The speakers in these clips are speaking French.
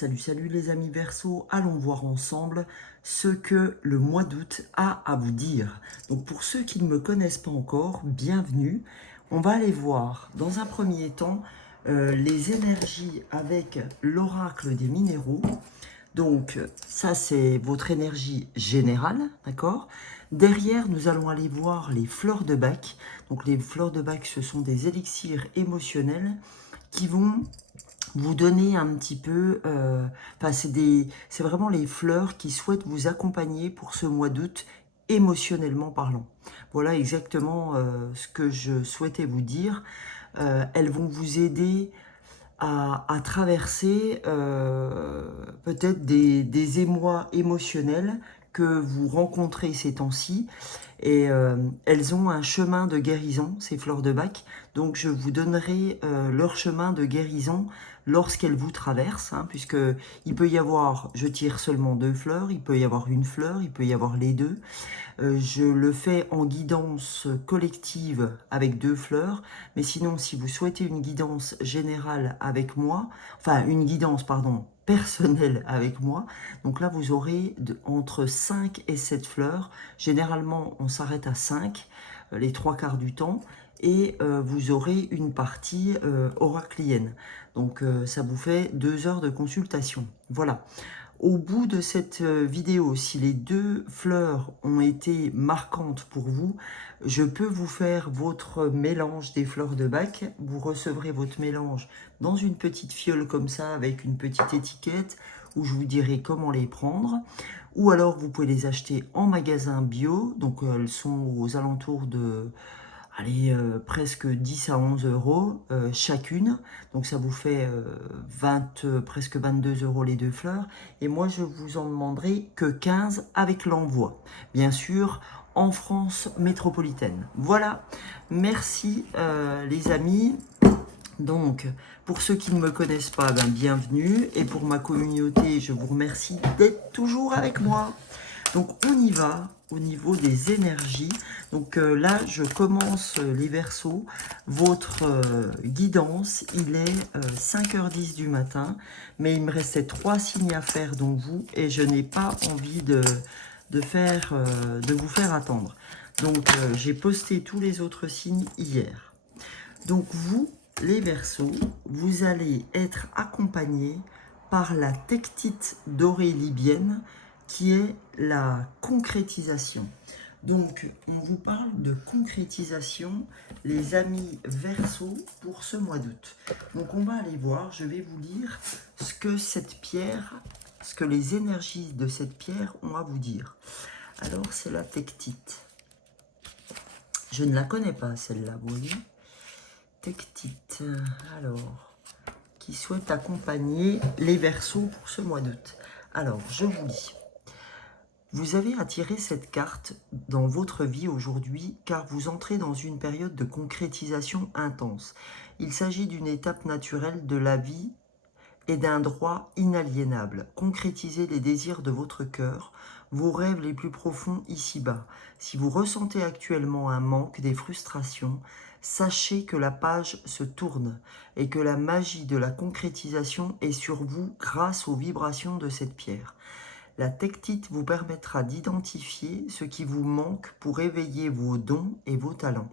Salut les amis Verseau, allons voir ensemble ce que le mois d'août a à vous dire. Donc pour ceux qui ne me connaissent pas encore, bienvenue. On va aller voir dans un premier temps les énergies avec l'oracle des minéraux. Donc ça c'est votre énergie générale, d'accord? Derrière nous allons aller voir les fleurs de bac. Donc les fleurs de bac ce sont des élixirs émotionnels qui vont vous donner un petit peu, c'est vraiment les fleurs qui souhaitent vous accompagner pour ce mois d'août émotionnellement parlant. Voilà exactement ce que je souhaitais vous dire. Elles vont vous aider à traverser peut-être des émois émotionnels que vous rencontrez ces temps-ci. Et elles ont un chemin de guérison, ces fleurs de bac. Donc je vous donnerai leur chemin de guérison lorsqu'elles vous traversent, hein, puisque il peut y avoir, je tire seulement 2 fleurs, il peut y avoir une fleur, il peut y avoir les deux. Je le fais en guidance collective avec 2 fleurs, mais sinon si vous souhaitez une guidance générale avec moi, enfin une guidance pardon, personnelle avec moi, donc là vous aurez entre 5 et 7 fleurs, généralement on s'arrête à 5 les 3/4 du temps, et vous aurez une partie oraclienne, donc ça vous fait 2 heures de consultation, voilà. Au bout de cette vidéo, si les 2 fleurs ont été marquantes pour vous, je peux vous faire votre mélange des fleurs de bac. Vous recevrez votre mélange dans une petite fiole comme ça, avec une petite étiquette, où je vous dirai comment les prendre. Ou alors, vous pouvez les acheter en magasin bio. Donc, elles sont aux alentours de... Allez, presque 10 à 11 euros chacune. Donc ça vous fait presque 22 euros les 2 fleurs. Et moi, je vous en demanderai que 15 avec l'envoi. Bien sûr, en France métropolitaine. Voilà, merci les amis. Donc, pour ceux qui ne me connaissent pas, ben, bienvenue. Et pour ma communauté, je vous remercie d'être toujours avec moi. Donc on y va au niveau des énergies. Donc là, je commence les Verseaux. Votre guidance, il est 5h10 du matin. Mais il me restait 3 signes à faire, dont vous. Et je n'ai pas envie de vous faire attendre. Donc j'ai posté tous les autres signes hier. Donc vous, les Verseaux, vous allez être accompagnés par la tectite dorée libyenne, qui est la concrétisation. Donc, on vous parle de concrétisation, les amis Verseaux, pour ce mois d'août. Donc, on va aller voir, je vais vous lire ce que cette pierre, ce que les énergies de cette pierre ont à vous dire. Alors, c'est la tectite. Je ne la connais pas, celle-là, vous voyez. Tectite, alors, qui souhaite accompagner les Verseaux pour ce mois d'août. Alors, je vous lis. Vous avez attiré cette carte dans votre vie aujourd'hui car vous entrez dans une période de concrétisation intense. Il s'agit d'une étape naturelle de la vie et d'un droit inaliénable. Concrétisez les désirs de votre cœur, vos rêves les plus profonds ici-bas. Si vous ressentez actuellement un manque, des frustrations, sachez que la page se tourne et que la magie de la concrétisation est sur vous grâce aux vibrations de cette pierre. La tectite vous permettra d'identifier ce qui vous manque pour éveiller vos dons et vos talents.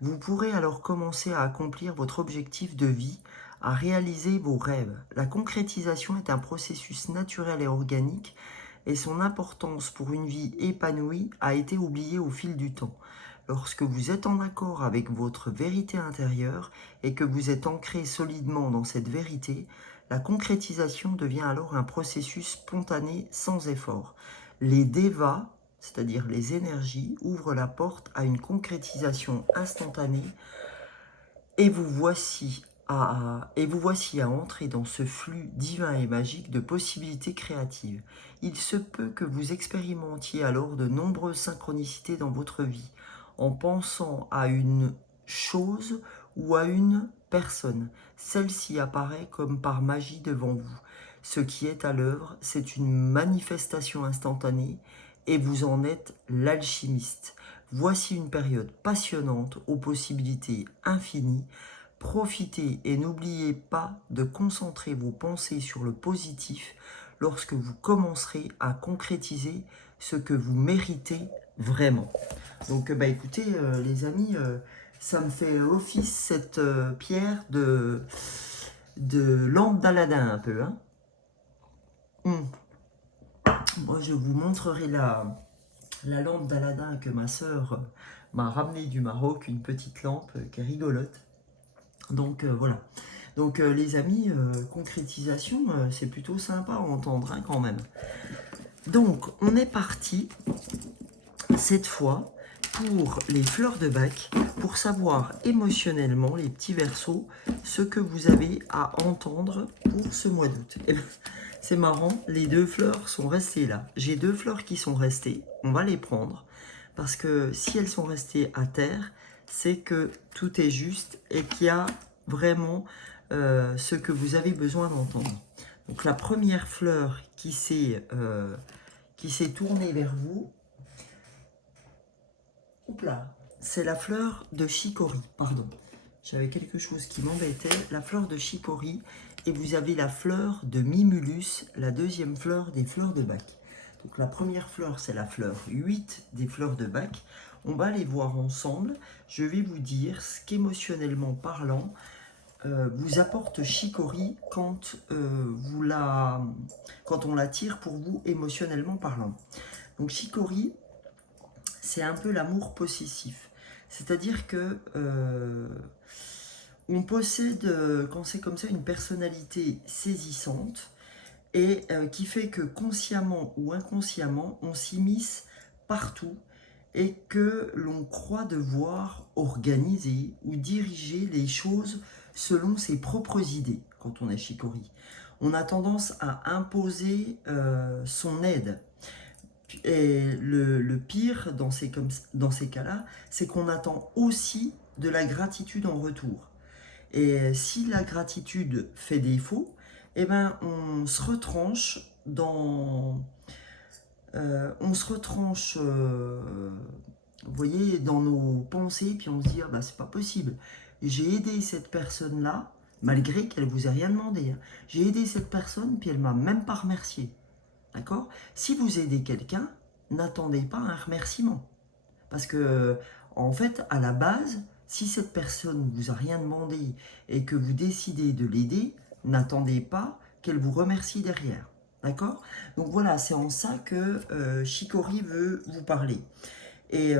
Vous pourrez alors commencer à accomplir votre objectif de vie, à réaliser vos rêves. La concrétisation est un processus naturel et organique et son importance pour une vie épanouie a été oubliée au fil du temps. Lorsque vous êtes en accord avec votre vérité intérieure et que vous êtes ancré solidement dans cette vérité, la concrétisation devient alors un processus spontané sans effort. Les devas, c'est-à-dire les énergies, ouvrent la porte à une concrétisation instantanée et vous voici à entrer dans ce flux divin et magique de possibilités créatives. Il se peut que vous expérimentiez alors de nombreuses synchronicités dans votre vie, en pensant à une chose ou à une personne. Celle-ci apparaît comme par magie devant vous. Ce qui est à l'œuvre, c'est une manifestation instantanée et vous en êtes l'alchimiste. Voici une période passionnante aux possibilités infinies. Profitez et n'oubliez pas de concentrer vos pensées sur le positif lorsque vous commencerez à concrétiser ce que vous méritez vraiment. Donc bah écoutez les amis, ça me fait office cette pierre de lampe d'Aladin un peu. Hein. Moi je vous montrerai la lampe d'Aladin que ma sœur m'a ramenée du Maroc, une petite lampe qui est rigolote. Donc voilà. Donc les amis, concrétisation, c'est plutôt sympa à entendre hein, quand même. Donc on est parti cette fois pour les fleurs de bac, pour savoir émotionnellement, les petits versos, ce que vous avez à entendre pour ce mois d'août. C'est marrant, les deux fleurs sont restées là. J'ai deux fleurs qui sont restées, on va les prendre, parce que si elles sont restées à terre, c'est que tout est juste et qu'il y a vraiment ce que vous avez besoin d'entendre. Donc la première fleur qui s'est tournée vers vous, c'est la fleur de chicory, pardon. J'avais quelque chose qui m'embêtait, la fleur de chicory, et vous avez la fleur de mimulus, la deuxième fleur des fleurs de bac. Donc la première fleur, c'est la fleur 8 des fleurs de bac. On va les voir ensemble. Je vais vous dire ce qu'émotionnellement parlant vous apporte chicory quand on la tire pour vous émotionnellement parlant. Donc chicory, c'est un peu l'amour possessif. C'est-à-dire que on possède, quand c'est comme ça, une personnalité saisissante et qui fait que consciemment ou inconsciemment, on s'immisce partout et que l'on croit devoir organiser ou diriger les choses selon ses propres idées quand on est chicory. On a tendance à imposer son aide. Et le pire dans ces cas-là, c'est qu'on attend aussi de la gratitude en retour. Et si la gratitude fait défaut, eh ben, on se retranche vous voyez, dans nos pensées, puis on se dit, ah bah, c'est pas possible. J'ai aidé cette personne-là, malgré qu'elle vous ait rien demandé. Hein. J'ai aidé cette personne, puis elle m'a même pas remercié. D'accord? Si vous aidez quelqu'un, n'attendez pas un remerciement. Parce que, en fait, à la base, si cette personne ne vous a rien demandé et que vous décidez de l'aider, n'attendez pas qu'elle vous remercie derrière. D'accord? Donc voilà, c'est en ça que Chicory veut vous parler. Et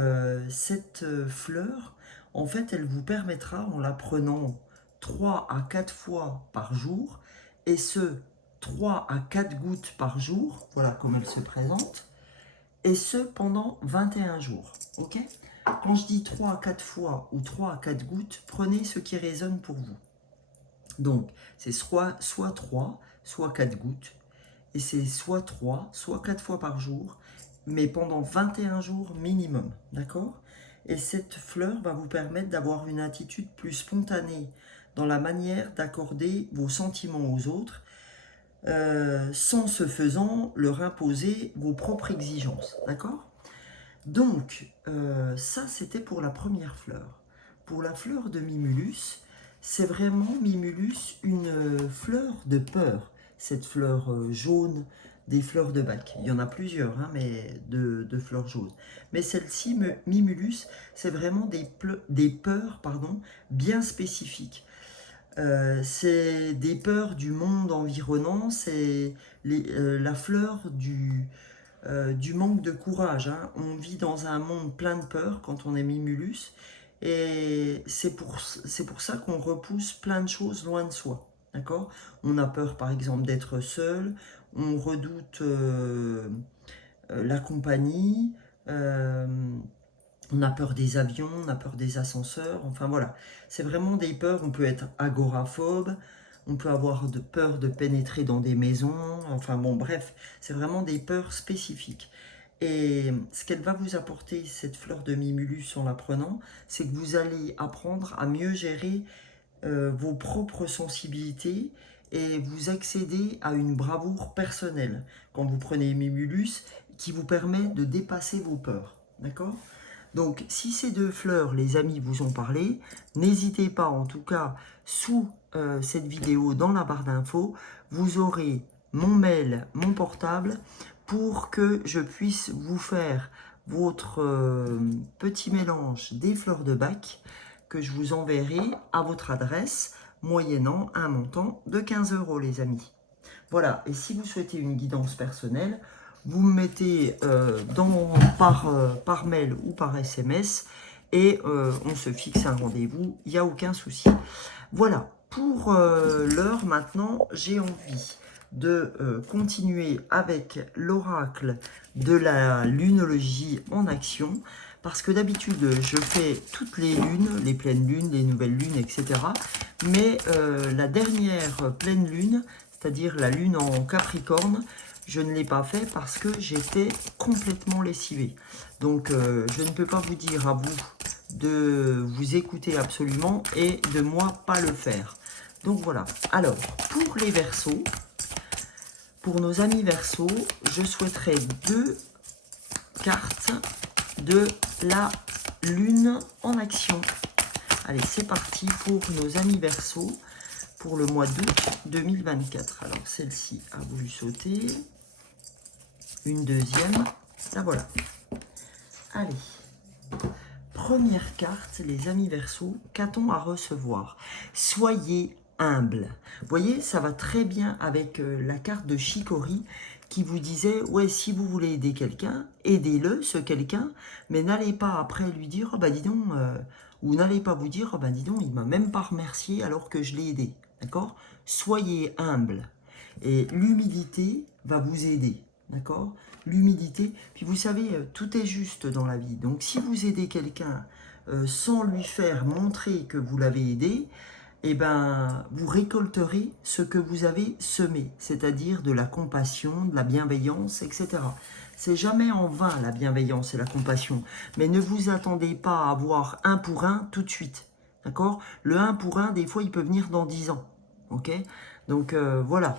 cette fleur, en fait, elle vous permettra, en la prenant 3 à 4 fois par jour, et ce, 3 à 4 gouttes par jour, voilà comment elle se présente, et ce, pendant 21 jours. Ok? Quand je dis 3 à 4 fois ou 3 à 4 gouttes, prenez ce qui résonne pour vous. Donc, c'est soit 3, soit 4 gouttes, et c'est soit 3, soit 4 fois par jour, mais pendant 21 jours minimum, d'accord? Et cette fleur va vous permettre d'avoir une attitude plus spontanée dans la manière d'accorder vos sentiments aux autres, sans ce faisant leur imposer vos propres exigences, d'accord? Donc, ça c'était pour la première fleur. Pour la fleur de Mimulus, c'est vraiment Mimulus une fleur de peur, cette fleur jaune des fleurs de bac. Il y en a plusieurs, hein, mais de fleurs jaunes. Mais celle-ci, Mimulus, c'est vraiment des peurs bien spécifiques. C'est des peurs du monde environnant, c'est la fleur du manque de courage. Hein. On vit dans un monde plein de peurs quand on est Mimulus, et c'est pour ça qu'on repousse plein de choses loin de soi. D'accord? On a peur par exemple d'être seul, on redoute la compagnie, on a peur des avions, on a peur des ascenseurs, enfin voilà. C'est vraiment des peurs, on peut être agoraphobe, on peut avoir peur de pénétrer dans des maisons, enfin bon bref, c'est vraiment des peurs spécifiques. Et ce qu'elle va vous apporter, cette fleur de Mimulus, en la prenant, c'est que vous allez apprendre à mieux gérer vos propres sensibilités et vous accéder à une bravoure personnelle quand vous prenez Mimulus qui vous permet de dépasser vos peurs. D'accord ? Donc, si ces deux fleurs, les amis, vous ont parlé, n'hésitez pas, en tout cas, sous cette vidéo, dans la barre d'infos, vous aurez mon mail, mon portable, pour que je puisse vous faire votre petit mélange des fleurs de bac que je vous enverrai à votre adresse, moyennant un montant de 15 €, les amis. Voilà, et si vous souhaitez une guidance personnelle, vous me mettez par mail ou par SMS et on se fixe un rendez-vous, il n'y a aucun souci. Voilà, pour l'heure maintenant, j'ai envie de continuer avec l'oracle de la lunologie en action, parce que d'habitude, je fais toutes les lunes, les pleines lunes, les nouvelles lunes, etc. Mais la dernière pleine lune, c'est-à-dire la lune en Capricorne, je ne l'ai pas fait parce que j'étais complètement lessivée. Donc, je ne peux pas vous dire à vous de vous écouter absolument et de moi pas le faire. Donc voilà. Alors, pour les Verseaux, pour nos amis Verseaux, je souhaiterais 2 cartes de la lune en action. Allez, c'est parti pour nos amis Verseaux pour le mois d'août 2024. Alors, celle-ci a voulu sauter. Une deuxième. La voilà. Allez. Première carte, les amis Verseaux, qu'a-t-on à recevoir? Soyez humble. Vous voyez, ça va très bien avec la carte de Chicory qui vous disait, ouais, si vous voulez aider quelqu'un, aidez-le, ce quelqu'un, mais n'allez pas après lui dire, oh, bah dis donc, ou n'allez pas vous dire, oh, bah dis donc, il m'a même pas remercié alors que je l'ai aidé. D'accord? Soyez humble. Et l'humilité va vous aider. D'accord? L'humilité. Puis vous savez, tout est juste dans la vie. Donc si vous aidez quelqu'un sans lui faire montrer que vous l'avez aidé, eh ben, vous récolterez ce que vous avez semé, c'est-à-dire de la compassion, de la bienveillance, etc. C'est jamais en vain la bienveillance et la compassion. Mais ne vous attendez pas à avoir un pour un tout de suite. D'accord? Le un pour un, des fois, il peut venir dans 10 ans. Ok? Donc voilà.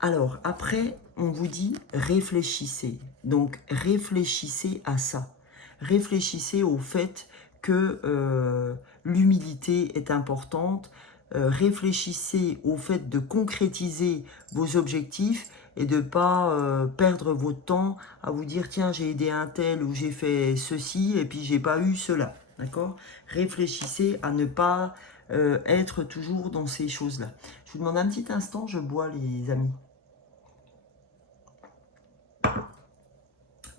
Alors, après, on vous dit réfléchissez. Donc, réfléchissez à ça. Réfléchissez au fait que l'humilité est importante. Réfléchissez au fait de concrétiser vos objectifs et de ne pas perdre votre temps à vous dire tiens, j'ai aidé un tel ou j'ai fait ceci et puis j'ai pas eu cela. D'accord? Réfléchissez à ne pas être toujours dans ces choses-là. Je vous demande un petit instant, je bois les amis.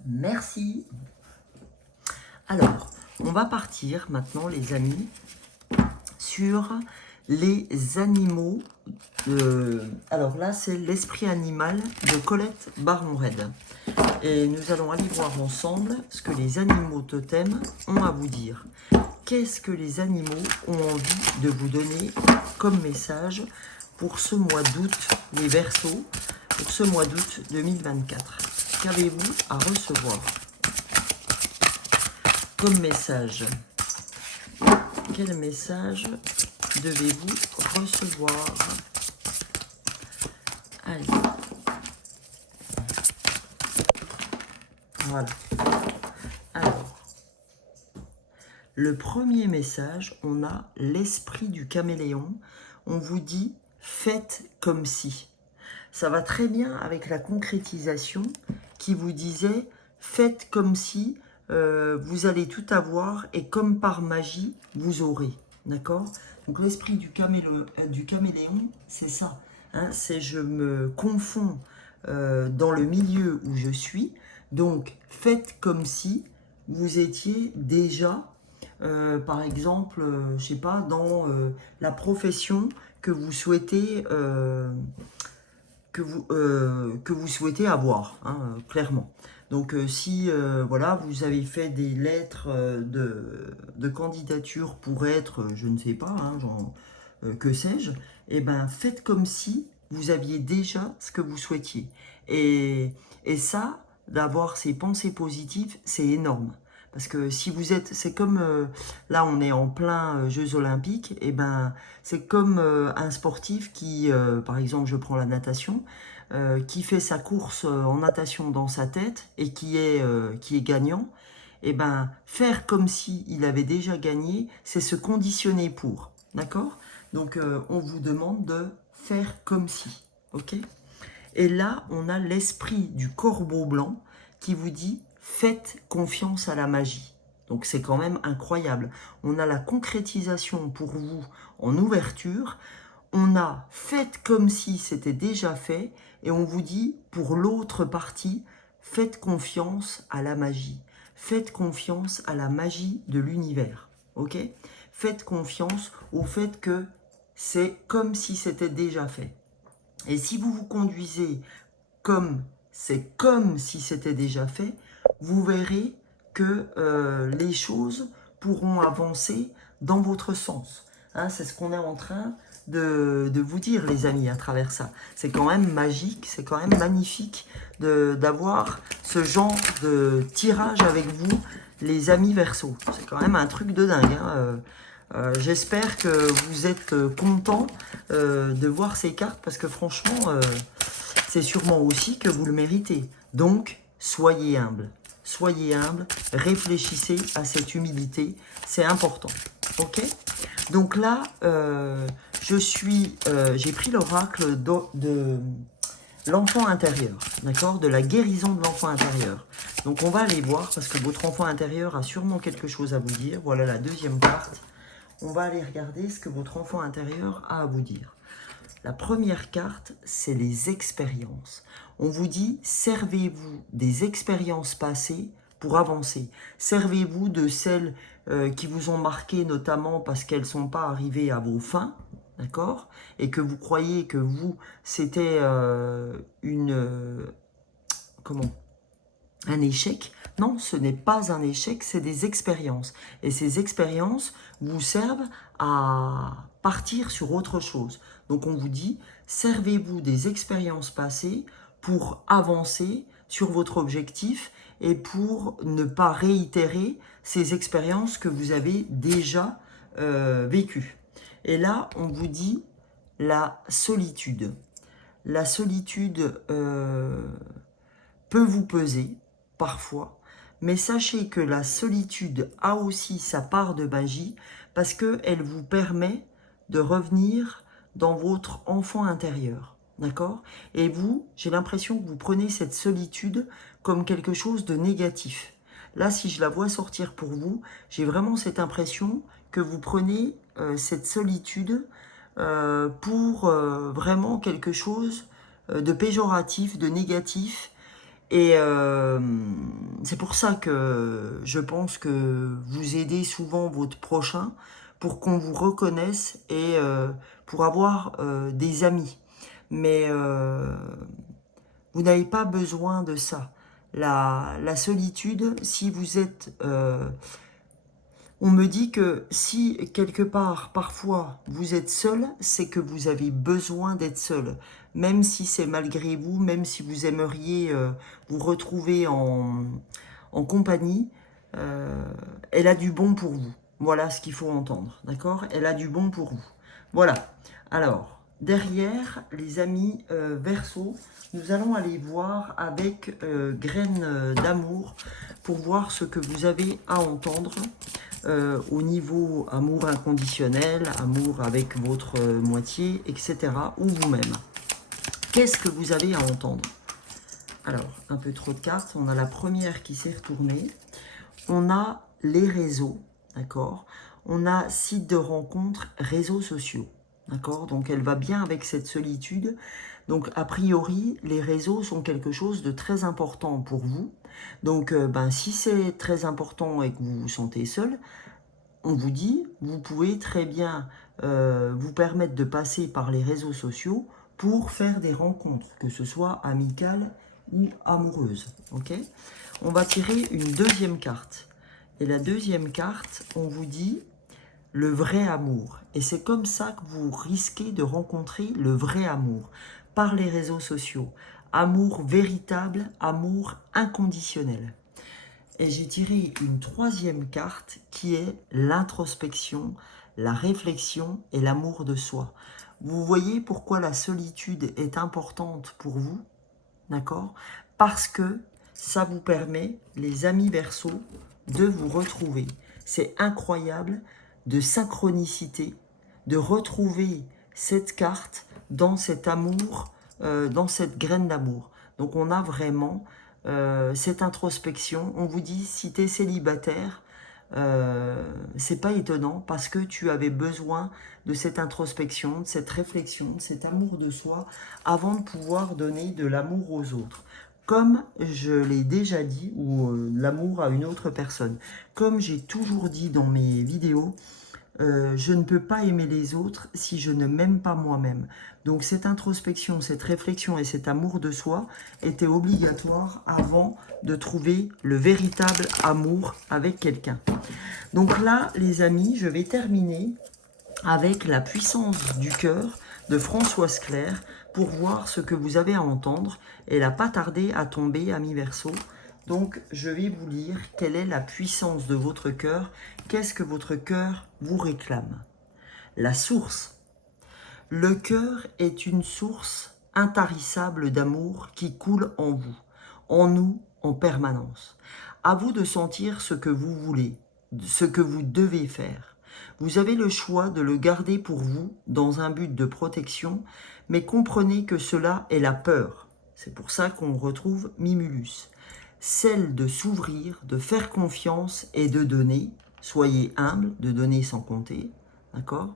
Merci. Alors, on va partir maintenant, les amis, sur les animaux. Alors là, c'est l'esprit animal de Colette Baron-Red. Et nous allons aller voir ensemble ce que les animaux totems ont à vous dire. Qu'est-ce que les animaux ont envie de vous donner comme message pour ce mois d'août, les Verseaux, pour ce mois d'août 2024? Qu'avez-vous à recevoir comme message? Quel message devez-vous recevoir? Allez. Voilà. Alors, le premier message, on a l'esprit du caméléon. On vous dit, faites comme si. Ça va très bien avec la concrétisation qui vous disait, faites comme si vous allez tout avoir et comme par magie, vous aurez. D'accord? Donc l'esprit du caméléon, c'est ça. Hein, c'est je me confonds dans le milieu où je suis. Donc faites comme si vous étiez déjà, par exemple, je sais pas, dans la profession que vous souhaitez que vous souhaitez avoir, hein, clairement. Donc si voilà, vous avez fait des lettres de candidature pour être, je ne sais pas, hein, genre, que sais-je, et ben faites comme si vous aviez déjà ce que vous souhaitiez. Et ça, d'avoir ces pensées positives, c'est énorme. Parce que si vous êtes, c'est comme, là on est en plein Jeux Olympiques, et ben c'est comme un sportif qui, par exemple je prends la natation, qui fait sa course en natation dans sa tête et qui est gagnant, eh ben, faire comme si il avait déjà gagné, c'est se conditionner pour. D'accord? Donc, on vous demande de faire comme si. Ok? Et là, on a l'esprit du corbeau blanc qui vous dit « Faites confiance à la magie ». Donc, c'est quand même incroyable. On a la concrétisation pour vous en ouverture. On a « Faites comme si c'était déjà fait ». Et on vous dit, pour l'autre partie, « Faites confiance à la magie ». Faites confiance à la magie de l'univers. Ok? Faites confiance au fait que c'est comme si c'était déjà fait. Et si vous vous conduisez comme c'est comme si c'était déjà fait, vous verrez que les choses pourront avancer dans votre sens. Hein, c'est ce qu'on est en train de vous dire, les amis, à travers ça. C'est quand même magique, c'est quand même magnifique d'avoir ce genre de tirage avec vous, les amis Verseau. C'est quand même un truc de dingue. Hein. J'espère que vous êtes contents de voir ces cartes parce que franchement, c'est sûrement aussi que vous le méritez. Donc, soyez humble. Soyez humble, réfléchissez à cette humilité, c'est important. Ok? Donc là, j'ai pris l'oracle de l'enfant intérieur, d'accord? De la guérison de l'enfant intérieur. Donc on va aller voir parce que votre enfant intérieur a sûrement quelque chose à vous dire. Voilà la deuxième carte. On va aller regarder ce que votre enfant intérieur a à vous dire. La première carte, c'est les expériences. On vous dit, servez-vous des expériences passées pour avancer. Servez-vous de celles qui vous ont marqué, notamment parce qu'elles ne sont pas arrivées à vos fins, d'accord? Et que vous croyez que vous, c'était comment? Un échec. Non, ce n'est pas un échec, c'est des expériences. Et ces expériences vous servent à partir sur autre chose. Donc on vous dit, servez-vous des expériences passées pour avancer sur votre objectif et pour ne pas réitérer ces expériences que vous avez déjà vécues. Et là, on vous dit la solitude. La solitude peut vous peser, parfois, mais sachez que la solitude a aussi sa part de magie parce qu'elle vous permet de revenir dans votre enfant intérieur, d'accord? Et vous, j'ai l'impression que vous prenez cette solitude comme quelque chose de négatif. Là, si je la vois sortir pour vous, j'ai vraiment cette impression que vous prenez cette solitude pour vraiment quelque chose de péjoratif, de négatif, et c'est pour ça que je pense que vous aidez souvent votre prochain pour qu'on vous reconnaisse et pour avoir des amis. Mais vous n'avez pas besoin de ça. La solitude, si vous êtes... on me dit que si quelque part, parfois, vous êtes seul, c'est que vous avez besoin d'être seul. Même si c'est malgré vous, même si vous aimeriez vous retrouver en compagnie, elle a du bon pour vous. Voilà ce qu'il faut entendre, d'accord? Elle a du bon pour vous. Voilà. Alors, derrière, les amis Verseau, nous allons aller voir avec Graines d'amour pour voir ce que vous avez à entendre au niveau amour inconditionnel, amour avec votre moitié, etc. ou vous-même. Qu'est-ce que vous avez à entendre? Alors, un peu trop de cartes. On a la première qui s'est retournée. On a les réseaux, d'accord? On a site de rencontres, réseaux sociaux, d'accord? Donc, elle va bien avec cette solitude. Donc, a priori, les réseaux sont quelque chose de très important pour vous. Donc, si c'est très important et que vous vous sentez seul, on vous dit, vous pouvez très bien vous permettre de passer par les réseaux sociaux pour faire des rencontres, que ce soit amicales ou amoureuses. Ok? On va tirer une deuxième carte. Et la deuxième carte, on vous dit le vrai amour. Et c'est comme ça que vous risquez de rencontrer le vrai amour, par les réseaux sociaux. Amour véritable, amour inconditionnel. Et j'ai tiré une troisième carte qui est l'introspection, la réflexion et l'amour de soi. Vous voyez pourquoi la solitude est importante pour vous, d'accord? Parce que ça vous permet, les amis Verseau, de vous retrouver. C'est incroyable de synchronicité, de retrouver cette carte dans cet amour, dans cette graine d'amour. Donc on a vraiment cette introspection. On vous dit, si tu es célibataire, c'est pas étonnant parce que tu avais besoin de cette introspection, de cette réflexion, de cet amour de soi avant de pouvoir donner de l'amour aux autres. Comme je l'ai déjà dit, ou l'amour à une autre personne. Comme j'ai toujours dit dans mes vidéos, je ne peux pas aimer les autres si je ne m'aime pas moi-même. Donc cette introspection, cette réflexion et cet amour de soi étaient obligatoires avant de trouver le véritable amour avec quelqu'un. Donc là, les amis, je vais terminer avec la puissance du cœur de Françoise Claire pour voir ce que vous avez à entendre. Elle n'a pas tardé à tomber, ami Verseau. Donc, je vais vous lire quelle est la puissance de votre cœur. Qu'est-ce que votre cœur vous réclame? La source. Le cœur est une source intarissable d'amour qui coule en vous, en nous, en permanence. À vous de sentir ce que vous voulez, ce que vous devez faire. Vous avez le choix de le garder pour vous dans un but de protection, mais comprenez que cela est la peur. C'est pour ça qu'on retrouve Mimulus. Celle de s'ouvrir, de faire confiance et de donner. Soyez humble, de donner sans compter. D'accord ?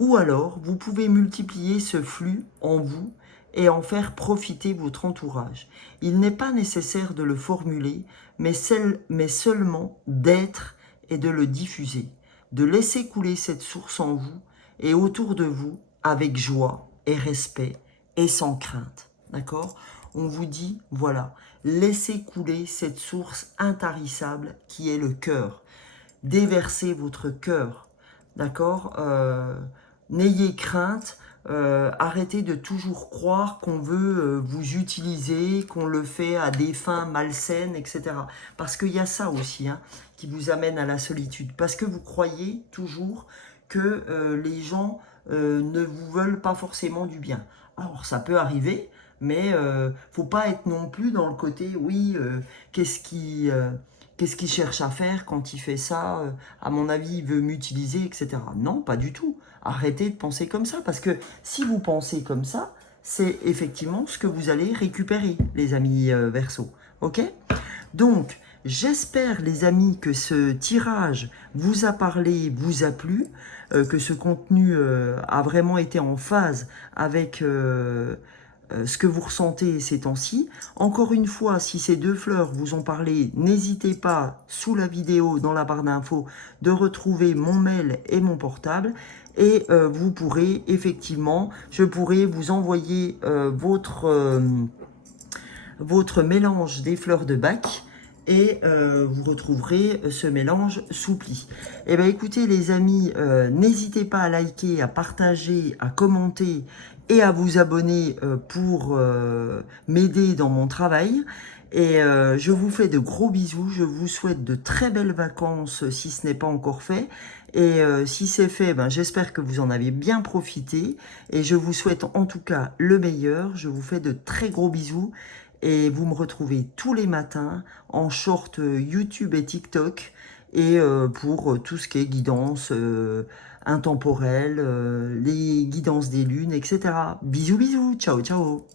Ou alors, vous pouvez multiplier ce flux en vous et en faire profiter votre entourage. Il n'est pas nécessaire de le formuler, mais seulement d'être et de le diffuser, de laisser couler cette source en vous et autour de vous avec joie et respect et sans crainte. D'accord ? On vous dit, voilà, laissez couler cette source intarissable qui est le cœur. Déversez votre cœur. D'accord ? N'ayez crainte, arrêtez de toujours croire qu'on veut vous utiliser, qu'on le fait à des fins malsaines, etc. Parce qu'il y a ça aussi qui vous amène à la solitude. Parce que vous croyez toujours que les gens ne vous veulent pas forcément du bien. Alors ça peut arriver, mais faut pas être non plus dans le côté, oui, qu'est-ce qu'il cherche à faire quand il fait ça? À mon avis, il veut m'utiliser, etc. Non, pas du tout. Arrêtez de penser comme ça, parce que si vous pensez comme ça, c'est effectivement ce que vous allez récupérer, les amis Verseau. Ok? Donc, j'espère, les amis, que ce tirage vous a parlé, vous a plu, que ce contenu a vraiment été en phase avec ce que vous ressentez ces temps-ci. Encore une fois, si ces deux fleurs vous ont parlé, n'hésitez pas, sous la vidéo, dans la barre d'infos, de retrouver mon mail et mon portable. Et vous pourrez, effectivement, je pourrai vous envoyer votre mélange des fleurs de Bach et vous retrouverez ce mélange soupli. Eh bien écoutez les amis, n'hésitez pas à liker, à partager, à commenter et à vous abonner pour m'aider dans mon travail. Et je vous fais de gros bisous, je vous souhaite de très belles vacances si ce n'est pas encore fait. Et si c'est fait, ben, j'espère que vous en avez bien profité. Et je vous souhaite en tout cas le meilleur. Je vous fais de très gros bisous. Et vous me retrouvez tous les matins en short YouTube et TikTok. Et pour tout ce qui est guidance intemporelle, les guidances des lunes, etc. Bisous, bisous, ciao, ciao.